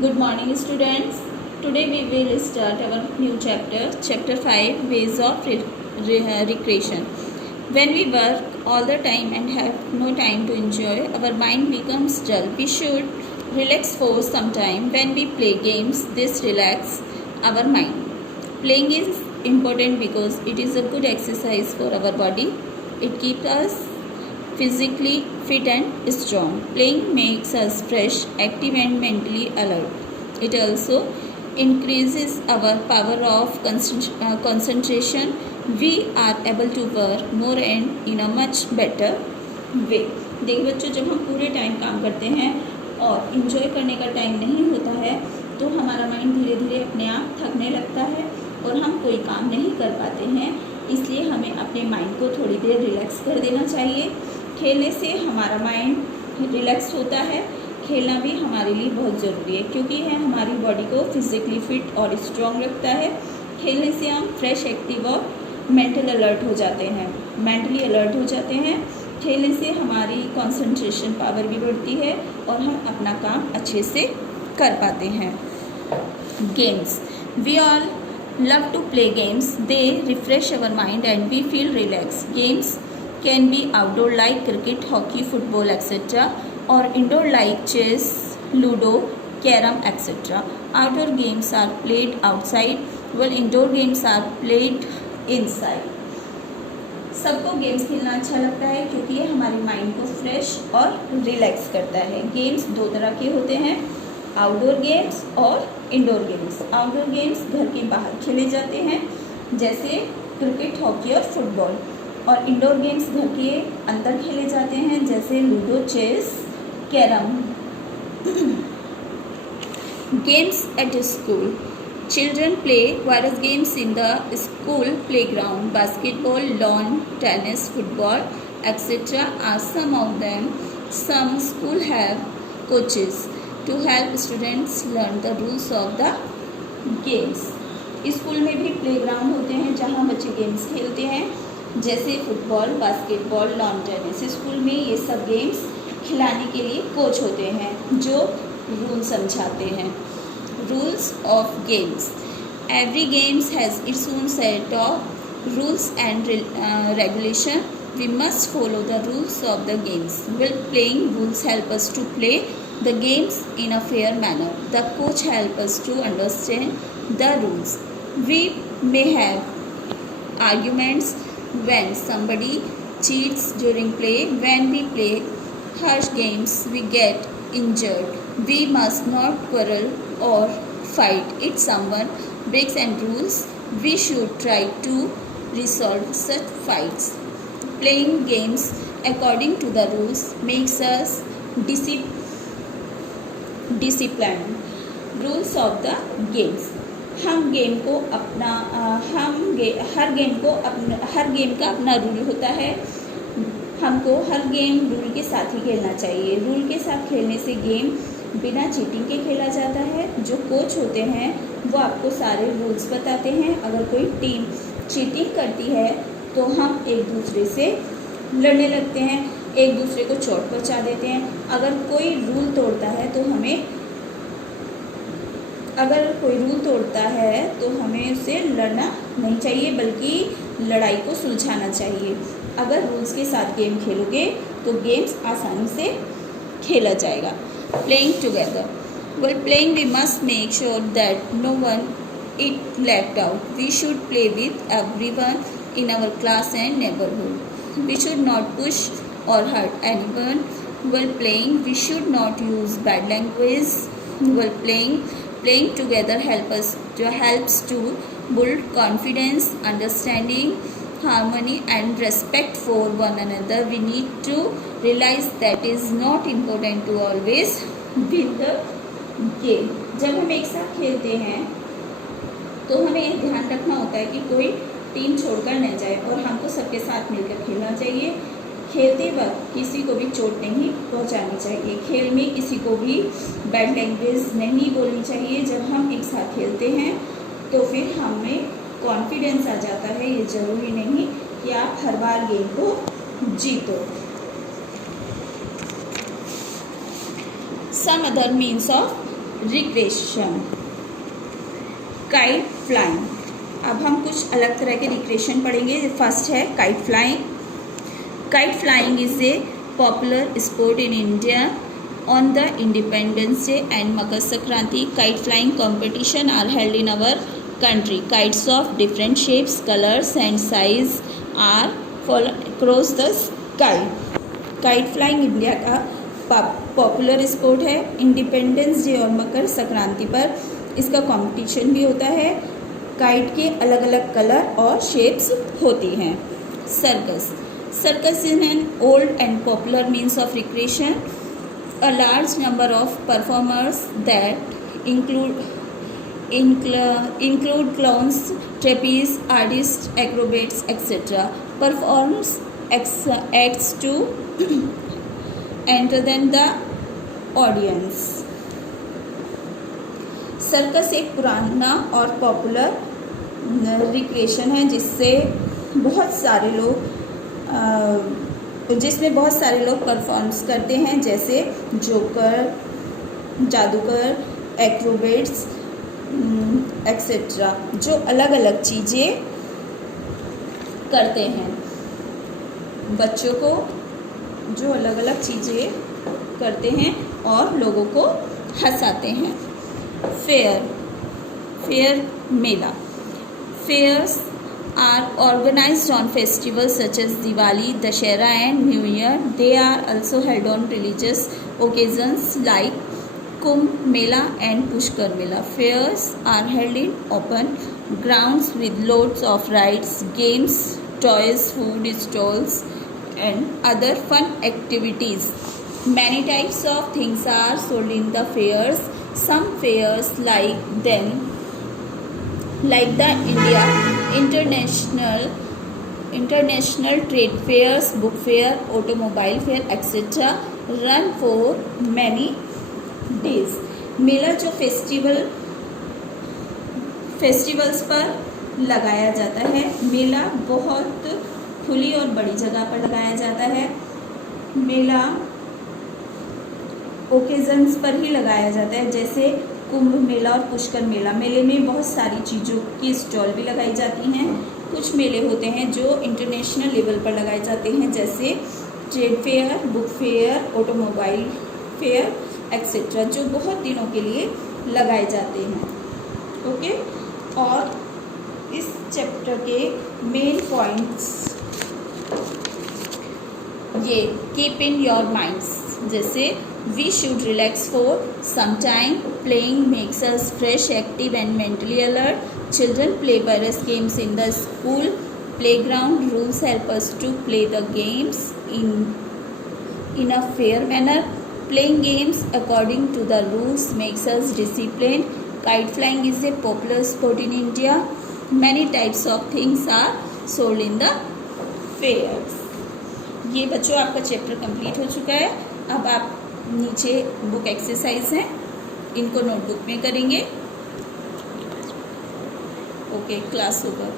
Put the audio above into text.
Good morning, students. Today we will start our new chapter 5, Ways of Recreation. When we work all the time and have no time to enjoy, our mind becomes dull. We should relax for some time. When we play games, this relax our mind. Playing is important because it is a good exercise for our body. It keeps us physically fit and strong. Playing makes us fresh, active, and mentally alert. It also increases our power of concentration. We are able to work more and in a much better way. देखिए बच्चों, जब हम पूरे time काम करते हैं और enjoy करने का टाइम नहीं होता है तो हमारा माइंड धीरे धीरे अपने आप थकने लगता है और हम कोई काम नहीं कर पाते हैं। इसलिए हमें अपने माइंड को थोड़ी देर रिलैक्स कर देना चाहिए। खेलने से हमारा माइंड रिलैक्स होता है। खेलना भी हमारे लिए बहुत ज़रूरी है क्योंकि यह हमारी बॉडी को फिजिकली फिट और स्ट्रॉन्ग रखता है। खेलने से हम फ्रेश, एक्टिव और मेंटली अलर्ट हो जाते हैं। खेलने से हमारी कंसंट्रेशन पावर भी बढ़ती है और हम अपना काम अच्छे से कर पाते हैं। Games, we all love to play games. They refresh our mind and we feel relaxed. Games can be outdoor like cricket, hockey, football, etc. or indoor like chess, ludo, carom, etc. Outdoor games are played outside while indoor games are played inside. सबको games खेलना अच्छा लगता है क्योंकि ये हमारे mind को fresh और रिलैक्स करता है। गेम्स दो तरह के होते हैं, आउटडोर गेम्स और इंडोर गेम्स। आउटडोर गेम्स घर के बाहर खेले जाते हैं जैसे क्रिकेट, हॉकी और फुटबॉल, और इंडोर गेम्स घर के अंदर खेले जाते हैं जैसे ludo, chess, carrom. Games at school, children play various games in the school playground. Basketball, lawn tennis, football, etc. are some of them. Some school have coaches to help students learn the rules of the games. School में भी playground होते हैं जहाँ बच्चे games खेलते हैं जैसे football, basketball, lawn tennis. School में ये सब गेम्स खिलाने के लिए कोच होते हैं जो रूल समझाते हैं। Rules of games. Every game has its own set of rules and regulation. We must follow the rules of the games. While playing, rules help us to play the games in a fair manner. The coach helps us to understand the rules. We may have arguments when somebody cheats during play. When we play harsh games, we get injured. We must not quarrel or fight. If someone breaks any rules, we should try to resolve such fights. Playing games according to the rules makes us disciplined. Rules of the games. Her game का अपना rule होता है। हमको हर game rule के साथ ही खेलना चाहिए। Rule के साथ खेलने से गेम बिना चीटिंग के खेला जाता है। जो कोच होते हैं वो आपको सारे रूल्स बताते हैं। अगर कोई टीम चीटिंग करती है तो हम एक दूसरे से लड़ने लगते हैं, एक दूसरे को चोट पहुंचा देते हैं। अगर कोई रूल तोड़ता है तो हमें उससे लड़ना नहीं चाहिए बल्कि लड़ाई को सुलझाना चाहिए। अगर रूल्स के साथ गेम खेलोगे तो गेम्स आसानी से खेला जाएगा। Playing together. While playing, we must make sure that no one is left out. We should play with everyone in our class and neighborhood. We should not push or hurt anyone. While playing, we should not use bad language. While playing together helps to build confidence, understanding, harmony and respect for one another. We need to realize that it is not important to always win the game. जब हम एक साथ खेलते हैं तो हमें ये ध्यान रखना होता है कि कोई टीम छोड़कर न जाए और हमको सबके साथ मिलकर खेलना चाहिए। खेलते वक्त किसी को भी चोट नहीं पहुंचानी चाहिए। खेल में किसी को भी बैड लैंग्वेज नहीं बोलनी चाहिए। जब हम एक साथ खेलते हैं तो फिर हमें कॉन्फिडेंस आ जाता है। ये ज़रूरी नहीं कि आप हर बार गेम को जीतो। Some other means of recreation. Kite flying. अब हम कुछ अलग तरह के रिक्रेशन पढ़ेंगे। फर्स्ट है kite flying. Kite flying is a popular sport in India on the Independence Day and Makar Sankranti. Kite flying competition are held in our country. Kites of different shapes, colors and size are flown across the sky. Kite flying India का popular sport है। Independence day और मकर संक्रांति पर इसका competition भी होता है। Kite के अलग अलग कलर और शेप्स होती हैं। Circus. Circus is an old and popular means of recreation. A large number of performers that include clowns, trapeze artists, acrobats, etc. performs acts to entertain the audience. Circus एक पुराना और popular recreation है जिसमें बहुत सारे लोग performs करते हैं, जैसे जोकर, जादूगर, एक्रोबेट्स एक्सेट्रा, जो अलग अलग चीज़ें करते हैं। बच्चों को जो अलग अलग चीज़ें करते हैं और लोगों को हंसाते हैं। Fair Mela. Fairs are organized on festivals such as Diwali, Dashera and New Year. They are also held on religious occasions like Kumbh Mela and Pushkar Mela. Fairs are held in open grounds with loads of rides, games, toys, food stalls and other fun activities. Many types of things are sold in the fairs. Some fairs like the international trade fairs, book fair, automobile fair etc. run for many days. मेला जो festivals पर लगाया जाता है। मेला बहुत खुली और बड़ी जगह पर लगाया जाता है। मेला ओकेजन्स पर ही लगाया जाता है, जैसे कुंभ मेला और पुष्कर मेला। मेले में बहुत सारी चीज़ों की स्टॉल भी लगाई जाती हैं। कुछ मेले होते हैं जो इंटरनेशनल लेवल पर लगाए जाते हैं, जैसे trade fair, book fair, automobile fair etcetera, जो बहुत दिनों के लिए लगाए जाते हैं। ओके, और इस चैप्टर के मेन पॉइंट्स ये कीप इन योर माइंड्स, जैसे we should relax for some time. Playing makes us fresh, active and mentally alert. Children play various games in the school playground. Rules help us to play the games in a fair manner. Playing games according to the rules makes us disciplined. Kite flying is a popular sport in India. Many types of things are sold in the fairs. ये बच्चों आपका chapter complete हो चुका है। अब आप नीचे book exercise है, इनको नोटबुक में करेंगे। Okay, class over.